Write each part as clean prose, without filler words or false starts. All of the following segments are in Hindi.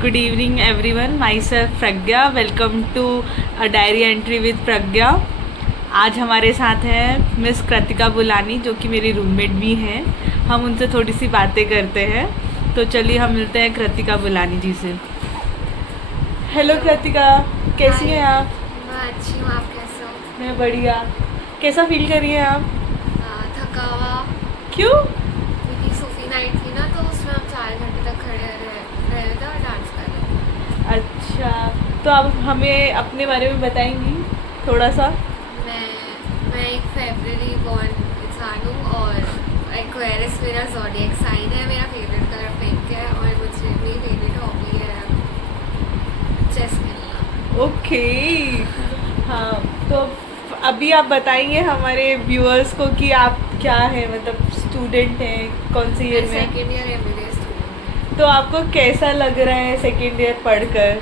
Good evening everyone, myself Pragya. Welcome to a diary entry with Pragya. आज हमारे साथ हैं मिस कृतिका बुलानी जो कि मेरी रूममेट भी हैं. हम उनसे थोड़ी सी बातें करते हैं. तो चलिए हम मिलते हैं कृतिका बुलानी जी से. हेलो कृतिका, कैसी हैं आप? मैं अच्छी हूँ, आप कैसे हो? मैं बढ़िया. कैसा फील कर रही हैं आप? थका हुआ, क्यों? क्योंकि सूफी नाइट थी ना, तो उसमें हम 4 घंटे तक खड़े रहे थे और डांस कर रहे थे. अच्छा, तो आप हमें अपने बारे में बताएंगी थोड़ा सा? मैं एक फेब्रुअरी बॉर्न इंसान हूँ और एक्वेरियस मेरा ज़ोडिएक साइन है. मेरा फेवरेट कलर पिंक है और मुझे मेरी फेवरेट हॉबी है चेस खेलना. ओके. हाँ, तो अभी आप बताइए हमारे व्यूअर्स को कि आप क्या हैं, मतलब स्टूडेंट हैं, कौन से ईयर में? Second year MBA student. तो आपको कैसा लग रहा है सेकेंड ईयर पढ़कर?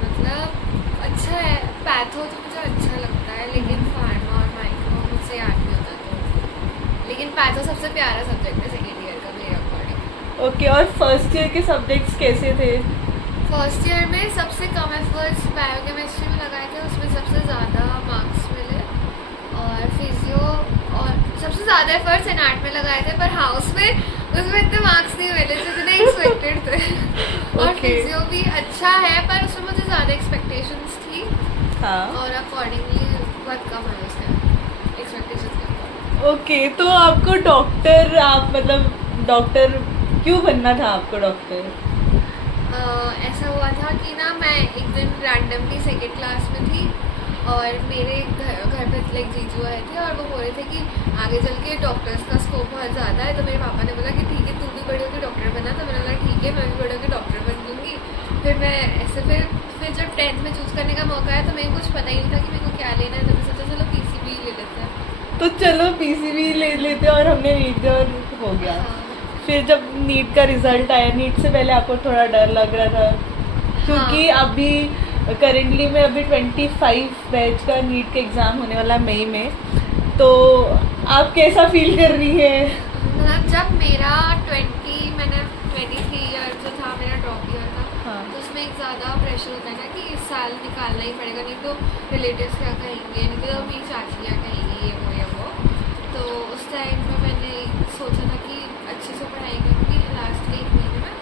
मतलब अच्छा है. पैथो तो मुझे अच्छा लगता है, लेकिन फार्मा और माइक्रो मुझसे याद नहीं होता. तो लेकिन पैथो सबसे प्यारा सब्जेक्ट है सेकेंड ईयर का मेरे अकॉर्डिंग. ओके. और फर्स्ट ईयर के सब्जेक्ट्स कैसे थे? फर्स्ट ईयर में सबसे कम एफर्ट्स बायोकेमिस्ट्री में लगाए थे, उसमें सबसे ज़्यादा मार्क्स मिले. और फिजियो और सबसे ज़्यादा एफर्ट्स एनाट में लगाए थे, पर हाँ उसमें इतने मार्क्स नहीं मिले जितने एक्सपेक्टेड थे. और फिजियो भी अच्छा है, पर उसमें मुझे ज़्यादा एक्सपेक्टेशंस थी. हाँ. और अकॉर्डिंगली बहुत कम है उसके एक्सपेक्टेशंस के अकॉर्डिंग. ओके. तो आपको डॉक्टर, आप मतलब डॉक्टर क्यों बनना था आपको डॉक्टर? ऐसा हुआ था कि ना मैं एक दिन रैंडमली सेकेंड क्लास में थी और मेरे घर पे लाइक जीजू आए थे और वो बोल रहे थे कि आगे चल के डॉक्टर्स का स्कोप बहुत ज़्यादा है. तो मेरे पापा ने बोला कि ठीक है, तू भी बड़ी होकर डॉक्टर बनना. तो मैंने बोला ठीक है, मैं भी बड़ी होकर डॉक्टर बन दूँगी. फिर मैं ऐसे फिर जब 10th में चूज़ करने का मौका आया तो मेरे को कुछ पता ही नहीं था कि मेरे को क्या लेना है. तो मैं सोचा चलो PCB ले लेते हैं. तो चलो PCB ले लेते और हमने नीट दिया और हो गया. हाँ. फिर जब नीट का रिजल्ट आया, नीट से पहले आपको थोड़ा डर लग रहा था क्योंकि अभी करेंटली में अभी 25 बैच का नीट का एग्ज़ाम होने वाला है मई में. तो आप कैसा फील कर रही है? मतलब जब मेरा 23 ईयर जो था मेरा ड्रॉप ईयर था. हाँ. तो उसमें एक ज़्यादा प्रेशर होता है ना कि इस साल निकालना ही पड़ेगा, नहीं तो रिलेटिव्स क्या कहेंगे, नहीं तो मेरी चाची क्या कहेंगी, ये वो. तो उस टाइम में मैंने सोचा था कि अच्छे से पढ़ाई करूँगी लास्ट 1 महीने में.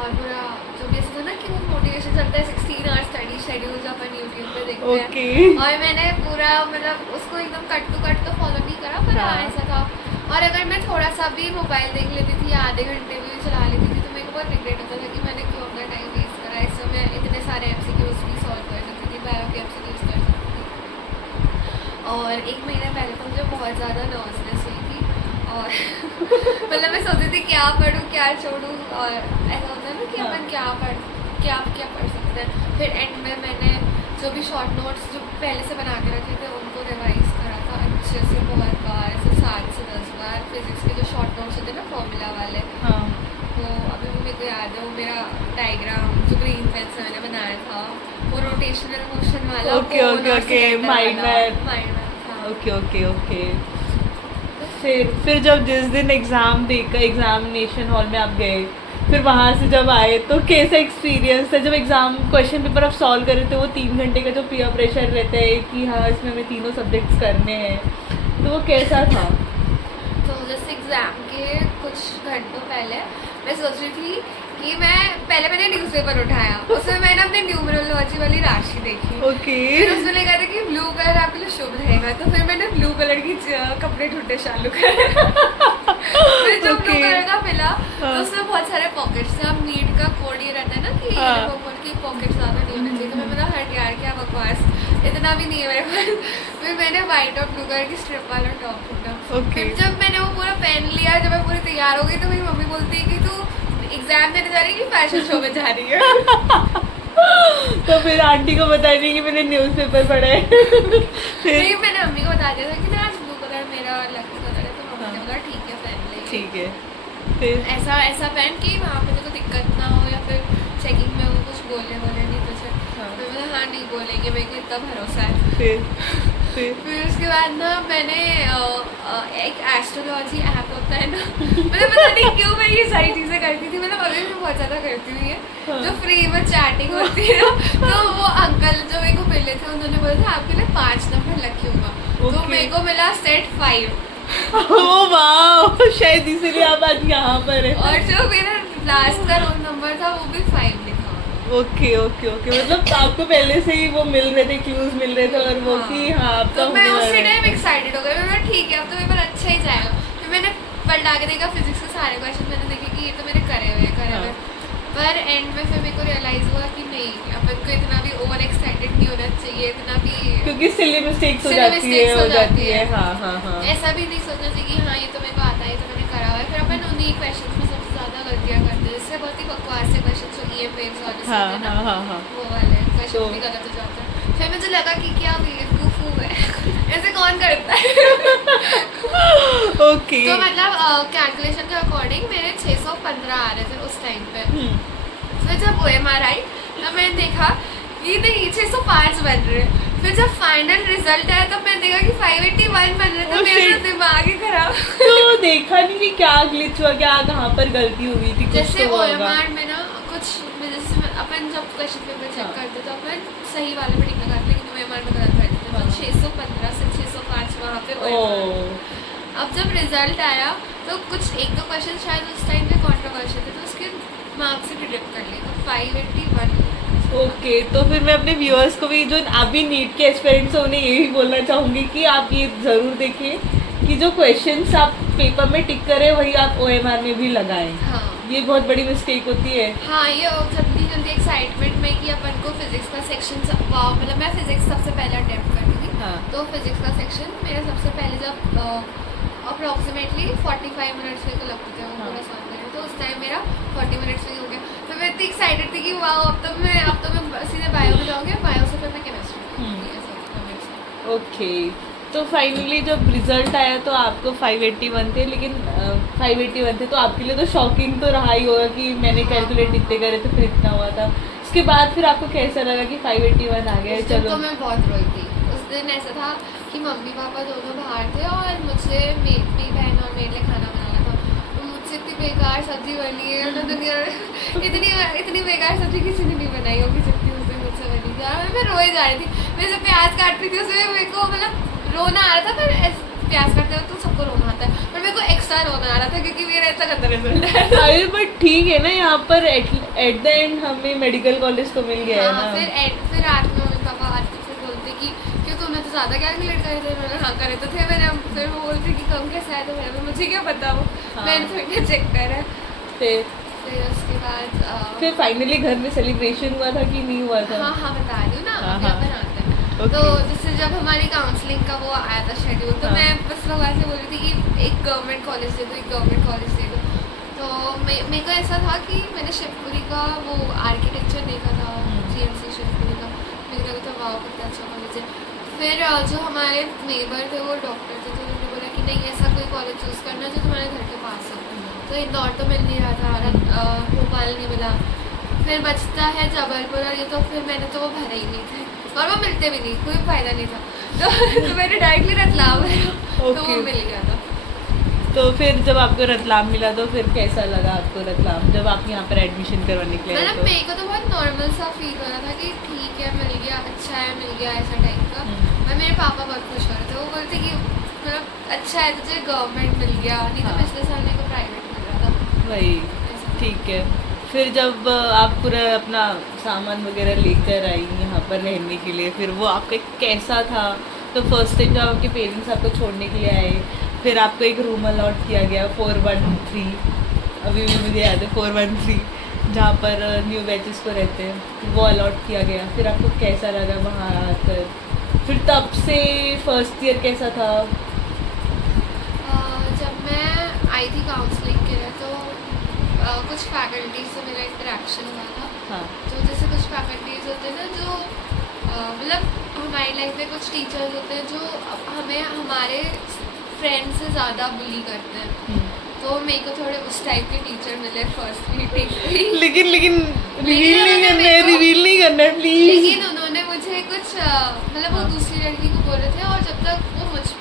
और पूरा जो भी ऐसा था ना कि वो मोटिवेशन चलता है 16 आवर स्टडी शेड्यूल जो अपन यूट्यूब पे देखते हैं. और मैंने पूरा मतलब उसको एकदम कट टू कट तो फॉलो नहीं करा, पर हाँ ऐसा था. और अगर मैं थोड़ा सा भी मोबाइल देख लेती थी या आधे घंटे भी चला लेती थी तो मेरे को बहुत रिग्रेट होता था कि मैंने क्यों अपना टाइम वेस्ट करा. इस समय इतने सारे MCQs भी सॉल्व कर सकती थी, बायो के MCQs कर सकती थी. और 1 महीने पहले तो मुझे बहुत ज़्यादा नर्वसनेस हुई थी और मतलब मैं सोचती थी क्या पढ़ूँ क्या छोड़ूँ. और ऐसा होता है ना कि अपन क्या पढ़ सकते हैं. फिर एंड में मैंने जो भी शॉर्ट नोट्स जो पहले से बना के रखे थे उनको रिवाइज करा था अच्छे से बहुत बार, ऐसे 7 से 10 बार. फिजिक्स के जो शॉर्ट नोट्स होते हैं ना फॉर्मूला वाले, हाँ. वो अभी भी मेरे को याद है. वो मेरा डायग्राम जो ग्रीन पेन से मैंने बनाया था, वो रोटेशनल मोशन वाला. ओके. Mind map. ओके. फिर जब जिस दिन एग्ज़ाम देकर एग्जामिनेशन हॉल में आप गए, फिर वहाँ से जब आए तो कैसा एक्सपीरियंस था? जब एग्ज़ाम क्वेश्चन पेपर आप सॉल्व कर रहे थे, वो 3 घंटे का जो पीयर प्रेशर रहता है कि हाँ इसमें हमें तीनों सब्जेक्ट्स करने हैं, तो वो कैसा था? तो जैसे एग्ज़ाम के कुछ घंटों पहले मैं सोच रही थी कि मैंने न्यूज़पेपर उठाया, उसमें मैंने अपने न्यूमरोलॉजी वाली राशि देखी. ओके. फिर उसमें लिखा था कि ब्लू कलर आपके लिए शुभ रहेगा. तो फिर मैंने ब्लू कलर की कपड़े ढूंढने चालू करे. फिर जो ब्लू कलर का मिला तो उसमें बहुत सारे पॉकेट्स थे. अब नीट का कोड ये रहता है ना कि यूनिफॉर्म की पॉकेट ज़्यादा नहीं होने चाहिए. तो मैं मतलब हट यार क्या बकवास, इतना भी नहीं है मेरे पास. फिर मैंने वाइट और ब्लू कलर की स्ट्रिप वाला टॉप ढूंढा. फिर जब मैंने वो पूरा पहन लिया, जब मैं पूरी तैयार हो गई तो मेरी मम्मी बोलती है कि तू एग्जाम देने जा रही है कि फैशन शो में जा रही है. तो फिर आंटी को बता रही कि मैंने न्यूज़पेपर पढ़ा है. नहीं, मैंने मम्मी को बता दिया था कि ना आज ब्लू कलर मेरा लकी कलर है. तो मम्मी ने बोला ठीक है पहन ले. ठीक है. फिर ऐसा पहन कि वहाँ पे तो दिक्कत ना हो या फिर चेकिंग में वो कुछ बोले नहीं तुझे. तो मैं हाँ नहीं बोलेंगे, मेरे को इतना भरोसा है. फिर फिर उसके बाद ना मैंने एक एस्ट्रोलॉजी ऐप होता है ना, मतलब पता नहीं क्यों मैं ये सारी चीज़ें करती थी, मतलब अभी भी बहुत ज़्यादा करती हुई है। हाँ। जो फ्री में चैटिंग होती है ना, तो वो अंकल जो मेरे को मिले थे उन्होंने बोला था आपके लिए 5 नंबर लकी होगा, तो Okay. मेरे को मिला सेट 5, ओ वाह, शायद इसीलिए आप आज यहाँ पर है। और जो मेरा लास्ट का रोल नंबर था वो भी 5 लिखा हुआ। ओके ओके ओके, मतलब आपको पहले से ही वो मिल रहे थे, क्लूज मिल रहे थे, और वो हाँ। कि हाँ आपका तो मैं होने उसी वाला है। टाइम एक्साइटेड हो गई, मैं ठीक है अब तो मेरे पर अच्छा ही जाएगा। फिर मैंने पलटा के देखा फिजिक्स के सारे क्वेश्चन, मैंने देखे कि ये तो मेरे करे हुए हाँ। पर एंड में फिर मेरे को रियलाइज हुआ कि नहीं, अपन को इतना भी ओवर एक्साइटेड नहीं होना चाहिए, इतना भी क्योंकि सिली मिस्टेक्स हो Silly जाती है, mistakes हो जाती है। हाँ हाँ हाँ। ऐसा भी नहीं सोचना चाहिए कि हाँ ये तो मेरे को आता है, ये तो मैंने करा हुआ है। फिर अपन उन्हीं क्वेश्चन में सबसे ज़्यादा गलतियाँ करते हैं, जिससे बहुत ही बकवास से क्वेश्चन जो EM वेव्स वाले हाँ होते हैं हाँ ना, हाँ हाँ। वो वाले तो- क्वेश्चन भी गलत हो जाता है। फिर मुझे लगा कि क्या बेवकूफ़ हूँ मैं, ऐसे कौन करता है। ओके। तो मतलब कैलकुलेशन के अकॉर्डिंग मेरे 615 आ रहे थे उस टाइम पे। फिर जब OMR आई तब मैंने देखा कि नहीं 605 बन रहे। फिर जब फाइनल रिजल्ट आया तब मैंने देखा कि 581 बन रहे थे। Oh, मेरा shit. तो दिमाग ही खराब। तो देखा नहीं कि क्या ग्लिच हुआ, क्या कहाँ पर गलती हुई थी, कुछ जैसे तो हुआ होगा। OMR में ना कुछ जैसे अपन जब क्वेश्चन पेपर चेक हाँ। करते तो अपन सही वाले में टिक लगाते, लेकिन OMR में गलत कर देते। हाँ। तो 615 से 605 वहाँ पे OMR। ओ अब जब रिजल्ट आया तो कुछ एक दो क्वेश्चन शायद उस टाइम पे कॉन्ट्रोवर्शियल थे, तो उसके मार्क्स से डिडक्ट कर लिए, तो 581। ओके, तो फिर मैं अपने व्यूअर्स को भी, जो अभी नीट के एस्पिरेंट्स हैं, उन्हें यही बोलना चाहूँगी कि आप ये ज़रूर देखिए कि जो क्वेश्चंस आप पेपर में टिक करें वही आप OMR में भी लगाएं। हाँ ये बहुत बड़ी मिस्टेक होती है। हाँ, ये जल्दी जल्दी एक्साइटमेंट में कि अपन को फिजिक्स का सेक्शन, वाह मतलब मैं फिजिक्स सबसे पहले अटेम्प्ट करती थी। हाँ। तो फिजिक्स का सेक्शन मेरा सबसे पहले जब अप्रॉक्सीमेटली 45 मिनट्स के लगते थे वो हाँ। पूरा सॉल्व करने, तो उस टाइम मेरा 40 मिनट्स में ही हो गया। तो मैं इतनी एक्साइटेड थी कि वाह अब तो मैं सीधे बायो में जाऊँगी, बायो से फिर मैं केमिस्ट्री। ओके, तो फाइनली जब रिजल्ट आया तो आपको 581 थे, लेकिन 581 थे तो आपके लिए तो शॉकिंग तो रहा ही होगा कि मैंने कैलकुलेट इतने करे थे फिर इतना हुआ था। उसके बाद फिर आपको कैसा लगा कि 581 आ गया, उस दिन चलो। तो मैं बहुत रोई थी। उस दिन ऐसा था कि मम्मी पापा दोनों बाहर थे और मुझे मेरी बहन और मेरे लिए खाना बनाना था। तो मुझसे इतनी बेकार सब्जी बनी है ना दुनिया में, इतनी बेकार सब्जी किसी ने नहीं बनाई होगी जितनी उस दिन मुझसे बनी थी। और मैं रोए जा रही थी, मैं जब प्याज काट रही थी उसमें मेरे को मतलब रोना आ रहा था। पर प्याज काटते वक्त तो सबको रोना आता है, पर मेरे को एक्स्ट्रा रोना आ रहा था क्योंकि मेरा इतना गंदा रिजल्ट है। अरे बट ठीक है ना, यहाँ पर एट द एंड हमें मेडिकल कॉलेज तो मिल गया है हाँ, ना। फिर रात में मम्मी पापा आते फिर बोलते कि क्यों तुमने तो ज़्यादा कैलकुलेट करे थे। मैंने हाँ करे तो थे मैंने। फिर वो बोलते कि कम कैसा है, तो मैंने मुझे क्या पता वो, हाँ। मैंने थोड़ा चेक करा। फिर उसके बाद फिर फाइनली घर में सेलिब्रेशन हुआ था कि नहीं हुआ था? हाँ हाँ बता रही हूँ ना, हाँ, अभी हाँ। अपन आते हैं। Okay. तो जैसे जब हमारी काउंसलिंग का वो आया था शेड्यूल, तो हाँ। मैं बस भगवान से बोल रही थी कि एक गवर्नमेंट कॉलेज दे दो, एक गवर्नमेंट कॉलेज दे दो। तो मेरे को ऐसा था कि मैंने शिवपुरी का वो आर्किटेक्चर देखा था, GMC शिवपुरी का, मेरे को तो वाह कितना अच्छा कॉलेज है। फिर जो हमारे नेबर थे वो डॉक्टर थे, तो उन्होंने बोला कि नहीं ऐसा कोई कॉलेज चूज़ करना जो तुम्हारे घर के पास हो। तो इंदौर तो मिल नहीं रहा था, भोपाल नहीं मिला, फिर बचता है जबलपुर, और ये तो फिर मैंने तो वो भरे ही नहीं थे और वो मिलते भी नहीं, कोई फ़ायदा नहीं था। तो मैंने डायरेक्टली रतलाम भरा, तो वो Okay. मिल गया था। तो फिर जब आपको रतलाम मिला तो फिर कैसा लगा आपको रतलाम, जब आप यहाँ पर एडमिशन करवाने के लिए आए मतलब तो? मेरे को तो बहुत नॉर्मल सा फील हो रहा था कि ठीक है मिल गया, अच्छा है मिल गया, ऐसा टाइप का। और मेरे पापा बहुत खुश हो रहे थे, वो बोलते कि मतलब अच्छा है तुझे गवर्नमेंट मिल गया, नहीं तो हाँ। पिछले साल मेरे को प्राइवेट मिल रहा था। वही, ऐसा। ठीक है। फिर जब आप पूरा अपना सामान वगैरह लेकर आई यहाँ पर रहने के लिए, फिर वो आपका कैसा था? तो फर्स्ट टाइम जब आपके पेरेंट्स आपको छोड़ने के लिए आए, फिर आपको एक रूम अलॉट किया गया 413, अभी भी मुझे याद है 413, जहाँ पर न्यू बैचेस को रहते हैं, वो अलॉट किया गया। फिर आपको कैसा लगा वहाँ आकर? फिर तब से फर्स्ट ईयर कैसा था? जब मैं आई थी काउंसलिंग के लिए तो कुछ फैकल्टी से मेरा इंटरेक्शन हुआ था। हाँ। तो जैसे कुछ फैकल्टीज होते हैं ना जो मतलब हमारी लाइफ में कुछ टीचर्स होते हैं जो हमें हमारे फ्रेंड से ज़्यादा बुली करते हैं। तो मेरे को थोड़े उस टाइप के टीचर मिले फर्स्ट मीटिंग। लेकिन रिवील नहीं उन्होंने करना है, मेरे को- रिवील नहीं करना है प्लीज। लेकिन उन्होंने मुझे कुछ मतलब वो हाँ। दूसरी लड़की को बोल रहे थे, और जब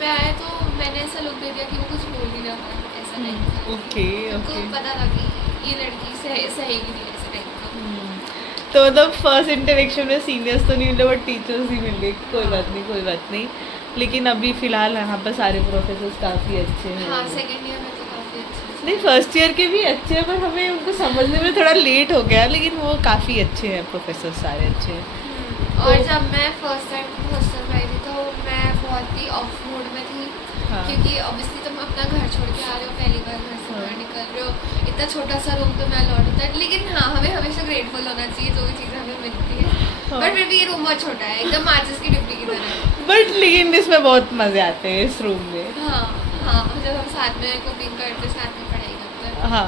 पे आए तो मैंने ऐसा लुक दे दिया कि वो कुछ बोल ही ना पाए, ऐसा नहीं था। ओके उनको ओके। पता था कि ये लड़की सही नहीं है, ऐसे टाइप का। तो मतलब फर्स्ट इंटरेक्शन में सीनियर्स तो नहीं मिले बट टीचर्स ही मिले, कोई बात नहीं कोई बात नहीं। लेकिन अभी फ़िलहाल यहाँ पर सारे प्रोफेसर्स काफ़ी अच्छे हैं। हाँ, सेकेंड ईयर में तो काफ़ी अच्छे नहीं फर्स्ट ईयर के भी अच्छे हैं पर हमें उनको समझने में थोड़ा लेट हो गया, लेकिन वो काफ़ी अच्छे हैं, प्रोफेसर सारे अच्छे हैं। और तो- जब मैं फर्स्ट टाइम हॉस्टल में आई थी तो मैं बहुत ही ऑफ मूड में थी, हाँ। क्योंकि ऑब्वियसली तुम अपना घर छोड़ के आ रहे हो, पहली बार घर से बाहर हाँ। निकल रहे हो, इतना छोटा सा रूम तो मैं अलॉट होता है। लेकिन हाँ, हमें हमेशा ग्रेटफुल होना चाहिए जो भी चीज़ें हमें मिलती है। हाँ। बट फिर भी ये रूम बहुत छोटा है, एकदम माचिस की डिब्बी की तरह। बट लेकिन इसमें बहुत मज़े आते हैं इस रूम में। हाँ हाँ, जब हम साथ में कुकिंग करते, साथ में पढ़ाई करते हैं। हाँ,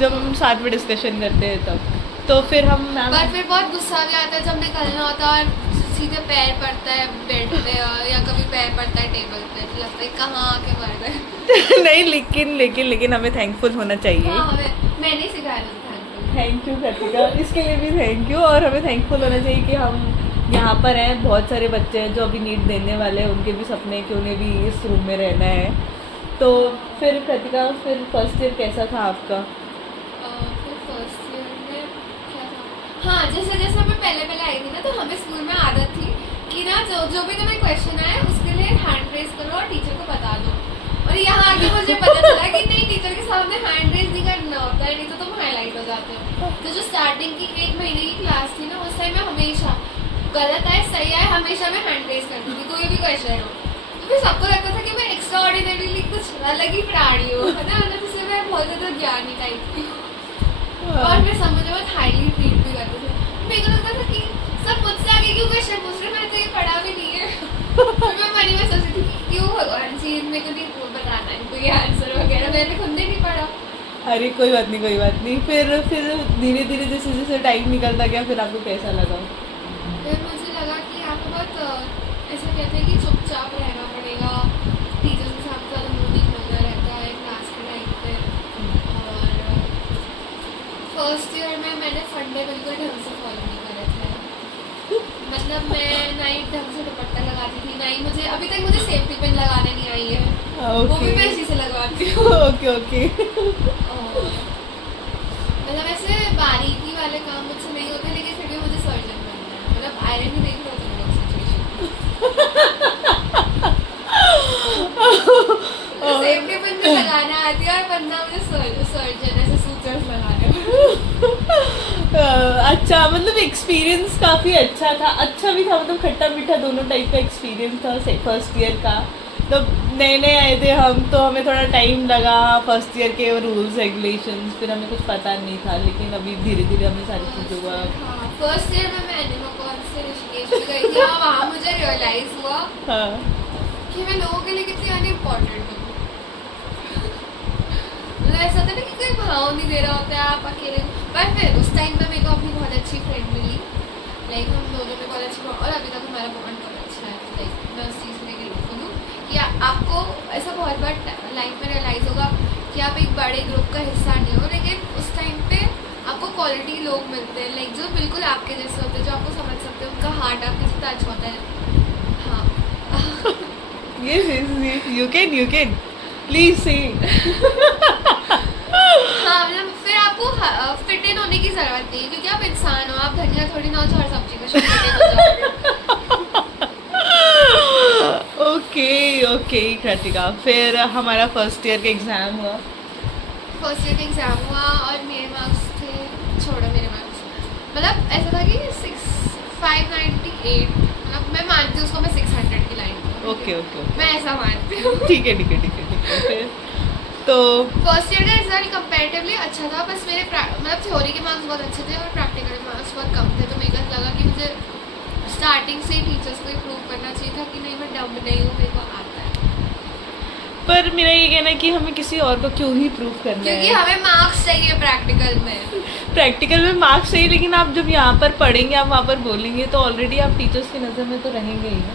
जब हम साथ में डिस्कशन करते हैं तब तो फिर हम पर फिर बहुत गुस्सा भी आता है जब निकलना होता है और सीधे पैर पड़ता है बेड पे, या कभी पैर पड़ता है टेबल पे, तो लगता है कहाँ आके मर गए। नहीं लेकिन हमें थैंकफुल होना चाहिए। हाँ, मैंने सिखाया था thankful। थैंक यू कृतिका, इसके लिए भी थैंक यू। और हमें थैंकफुल होना चाहिए कि हम यहाँ पर हैं। बहुत सारे बच्चे हैं जो अभी नीट देने वाले हैं, उनके भी सपने हैं कि उन्हें भी इस रूम में रहना है। तो फिर कृतिका, फिर फर्स्ट ईयर कैसा था आपका? फिर फर्स्ट ईयर में क्या था, हाँ, जैसे जैसे मैं पहले आई थी ना, तो हमें स्कूल में आदत थी कि ना जो भी तुम्हें क्वेश्चन आए उसके लिए हैंड रेज करो और टीचर को बता दो। और यहाँ आके मुझे पता चला कि नहीं, टीचर के सामने हैंड रेज नहीं करना होता है, नहीं तो तुम हाईलाइट हो जाते हो। तो जो स्टार्टिंग की 1 महीने की क्लास थी ना, उस टाइम मैं हमेशा गलत आए सही आए हमेशा मैं हैंड रेज करती थी, कोई भी क्वेश्चन हो। तो फिर सबको लगता था कि मैं एक्स्ट्रा ऑर्डिनरीली कुछ अलग ही प्राणी हूँ, है ना, मतलब जैसे मैं बहुत ज़्यादा ज्ञानी टाइप की हूँ। और फिर सब मुझे बहुत हाईली ट्रीट भी करते थे। मेरे को लगता था कि सब मुझसे आगे क्यों क्वेश्चन पूछ रहे हैं, मैंने तो ये पढ़ा भी नहीं है। फिर मैं मनी में सोचती थी कि क्यों भगवान जी मेरे को नहीं बताना है इनको ये आंसर वगैरह, मैंने खुद ने नहीं पढ़ा। अरे कोई बात नहीं। फिर धीरे धीरे जैसे जैसे टाइम निकलता गया फिर आपको कैसा लगा? फिर मुझे लगा कि यहाँ पे बहुत ऐसा कहते हैं कि चुपचाप रहना पड़ेगा, टीचर्स के साथ ज़्यादा मुँह नहीं खोलना रहता है क्लास के टाइम पे। और फर्स्ट ईयर में मैंने फंडे बिल्कुल ढंग से फॉलो नहीं करे थे। मतलब मैं ना ही ढंग से दुपट्टा लगाती थी, ना ही मुझे अभी तक सेफ्टी पिन लगाने नहीं आई है। वो भी मैं इसी से लगवाती हूँ। ओके। और मतलब ऐसे बारीकी वाले काम मुझसे नहीं होते, लेकिन फिर भी मुझे सर्जन बनना है। मतलब आयरन ही देख लो तो सेफ्टी पिन भी लगाना आती है और बनना मुझे सर्जन, ऐसे सूचर्स लगाने। अच्छा, मतलब एक्सपीरियंस काफ़ी अच्छा था, अच्छा भी था, मतलब खट्टा मीठा दोनों टाइप का एक्सपीरियंस था फर्स्ट ईयर का। तो नए आए थे हम, तो हमें थोड़ा टाइम लगा फर्स्ट ईयर के रूल्स रेगुलेशंस, फिर हमें कुछ पता नहीं था, लेकिन अभी धीरे धीरे हमें सारी चीज़ों का। हाँ, फर्स्ट ईयर में मैं एनिमोकॉन से ऋषिकेश भी गई थी, वहाँ मुझे रियलाइज़ हुआ हाँ कि मैं लोगों के लिए कितनी अनइम्पॉर्टेंट हूँ। मतलब ऐसा होता है ना कि कोई भाव नहीं दे रहा होता है, आप अकेले। पर फिर उस टाइम पे मेरे को अपनी बहुत अच्छी फ्रेंड मिली, लाइक हम दोनों में बहुत अच्छी, और अभी तक हमारा बॉन्ड बहुत अच्छा है। लाइक मैं उस चीज़ में ग्रेटफुल हूँ कि आपको ऐसा बहुत बार लाइफ में रियलाइज़ होगा कि आप एक बड़े ग्रुप का हिस्सा नहीं हो, लेकिन उस टाइम पे आपको क्वालिटी लोग मिलते हैं, लाइक जो बिल्कुल आपके जैसे होते हैं, जो आपको समझ सकते हैं, उनका हार्ट आपके साथ टच होता है। हाँ। yes, you can please say। हाँ, मतलब फिर आपको फिट इन होने की ज़रूरत नहीं है, क्योंकि आप इंसान हो, आप धनिया थोड़ी ना हो जो हर सब्जी में फिट इन हो जाओगे। ओके कृतिका, फिर हमारा फर्स्ट ईयर का एग्ज़ाम हुआ। फर्स्ट ईयर का एग्ज़ाम हुआ और मेरे मार्क्स थे, छोड़ो मेरे मार्क्स, मतलब ऐसा था कि 598, मतलब मैं मानती हूँ उसको, मैं 600 की लाइन पे। ओके मैं ऐसा मानती हूँ। ठीक है फिर तो फर्स्ट ईयर का रिजल्ट कंपैरेटिवली अच्छा था, बस मेरे मतलब थ्योरी के मार्क्स बहुत अच्छे थे और प्रैक्टिकल मार्क्स बहुत कम थे। तो मेरे को लगा कि मुझे स्टार्टिंग से ही टीचर्स को प्रूव करना चाहिए था कि नहीं, मैं डम नहीं हूँ, मेरे को आता है। पर मेरा ये कहना है कि हमें किसी और को क्यों ही प्रूव करना है, क्योंकि हमें मार्क्स चाहिए प्रैक्टिकल में। प्रैक्टिकल में मार्क्स चाहिए, लेकिन आप जब यहाँ पर पढ़ेंगे, आप वहाँ पर बोलेंगे, तो ऑलरेडी आप टीचर्स की नज़र में तो रहेंगे ही ना।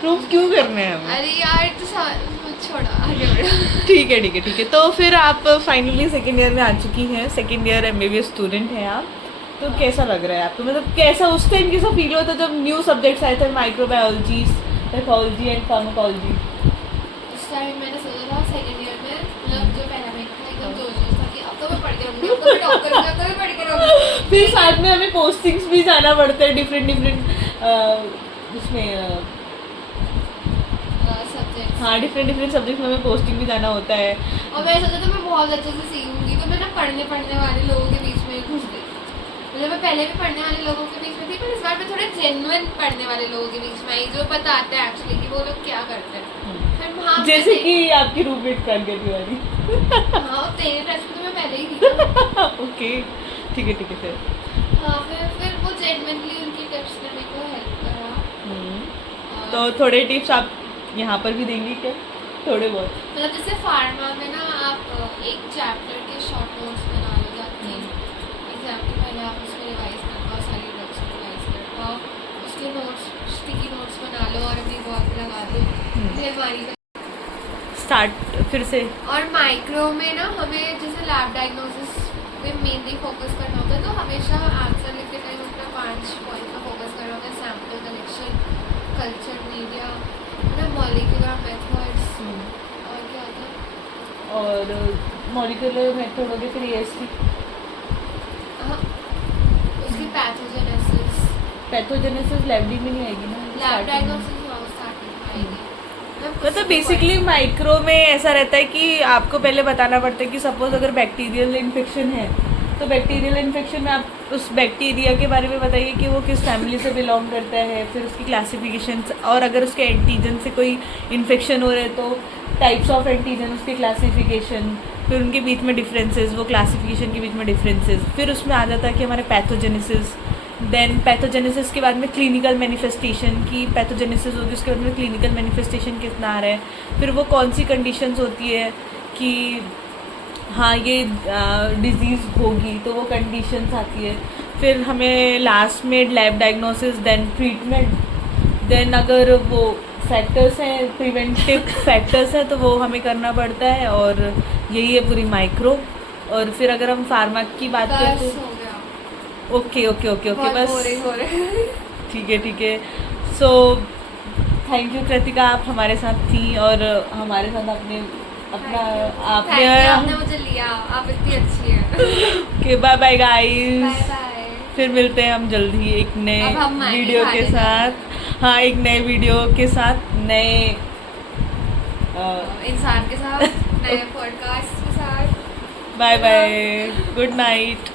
प्रूफ क्यों करने हैं हमें? अरे यार, तो छोड़ो, आगे बढ़ो। ठीक है। तो फिर आप फाइनली सेकेंड ईयर में आ चुकी हैं, सेकेंड ईयर MBBS स्टूडेंट हैं आप। तो कैसा लग रहा है आपको, मतलब कैसा उस टाइम कैसा फील होता जब न्यू सब्जेक्ट्स आए थे, माइक्रोबायोलॉजी, पैथोलॉजी एंड फार्माकोलॉजी? उस टाइम मैंने सोचा था सेकंड ईयर में, मतलब जो पहला महीना था एकदम जोश था कि अब तो मैं पढ़ के रहूँगी, अब तो मैं टॉप करूँगी, अब तो मैं पढ़ के रहूँगी। फिर साथ में हमें पोस्टिंग्स भी जाना पड़ता है डिफरेंट उसमें सब्जेक्ट। हाँ डिफरेंट सब्जेक्ट में हमें पोस्टिंग भी जाना होता है। और मैं सोचा था मैं बहुत अच्छे से सीखूंगी, तो मैं ना पढ़ने वाले लोगों के बीच में घुस गई। मतलब मैं पहले भी पढ़ने वाले लोगों के बीच में थी, पर इस बार मैं थोड़े जेन्युइन पढ़ने वाले लोगों के बीच में आई, जो बताते हैं एक्चुअली कि वो लोग क्या करते हैं। फिर वहाँ जैसे कि आपकी रूममेट प्रज्ञा तिवारी। हाँ, तेरे बैच में तो मैं पहले ही थी ना। ओके ठीक है फिर। हाँ, फिर वो जेन्युइनली उनकी टिप्स ने मेरे को हेल्प करा। और तो थोड़े टिप्स आप यहाँ पर भी देंगी क्या? थोड़े बहुत मतलब जैसे फार्मा में ना आप एक चैप्टर के शॉर्ट नोट्स बना लो जाते हैं, एग्जाम के पहले आप उसमें रिवाइज कर पाओ, सारी ड्रग्स रिवाइज कर पाओ, उसके नोट्स स्टिकी नोट्स बना लो और अपनी वॉल लगा दो। ये हमारी स्टार्ट फिर से। और माइक्रो में ना हमें जैसे लैब डायग्नोसिस पे मेनली फोकस करना होता है, तो हमेशा आंसर लिखते टाइम अपना 5 पॉइंट का फोकस करना होता है। Sample collection, culture media, molecular methods, और क्या होता है, और मॉलिक्यूलर मेथड हो गया, फिर EST, हाँ, उसकी पैथोजेनेसिस लैब डी में नहीं आएगी ना? लैब डायग्नोसिस स्टार्टिंग आएगी। मतलब बेसिकली माइक्रो में ऐसा रहता है कि आपको पहले बताना पड़ता है कि सपोज अगर बैक्टीरियल इन्फेक्शन है तो बैक्टीरियल इन्फेक्शन में आप उस बैक्टीरिया के बारे में बताइए कि वो किस फैमिली से बिलोंग करता है, फिर उसकी क्लासिफिकेशन, और अगर उसके एंटीजन से कोई इन्फेक्शन हो रहा है तो टाइप्स ऑफ एंटीजन, उसकी क्लासिफिकेशन, फिर उनके बीच में डिफरेंसेस, वो क्लासिफिकेशन के बीच में डिफरेंसेस, फिर उसमें आ जाता है कि हमारे पैथोजेनेसिस, देन पैथोजेनेसिस के बाद में क्लिनिकल मैनिफेस्टेशन की पैथोजेनेसिस होगी, उसके बाद में क्लिनिकल मैनिफेस्टेशन कितना आ रहा है, फिर वो कौन सी कंडीशंस होती है कि हाँ ये डिजीज़ होगी, तो वो कंडीशंस आती है, फिर हमें लास्ट में lab diagnosis, then treatment, then अगर वो फैक्टर्स हैं, प्रिवेंटिव फैक्टर्स हैं, तो वो हमें करना पड़ता है, और यही है पूरी माइक्रो। और फिर अगर हम फार्मा की बात करें बस तो हो गया, ओके बहुत बस boring हो रहे हैं। ठीक है। सो थैंक यू कृतिका, आप हमारे साथ थी और हमारे साथ आपने अपना आपने मुझे लिया, आप इतनी अच्छी हैं। Okay bye bye guys, bye bye. फिर मिलते हैं हम जल्द ही एक नए अब हम मैगी वीडियो के खाने साथ। हाँ, एक नए वीडियो के साथ, नए इंसान के साथ, नए पॉडकास्ट के साथ। Bye bye, good night.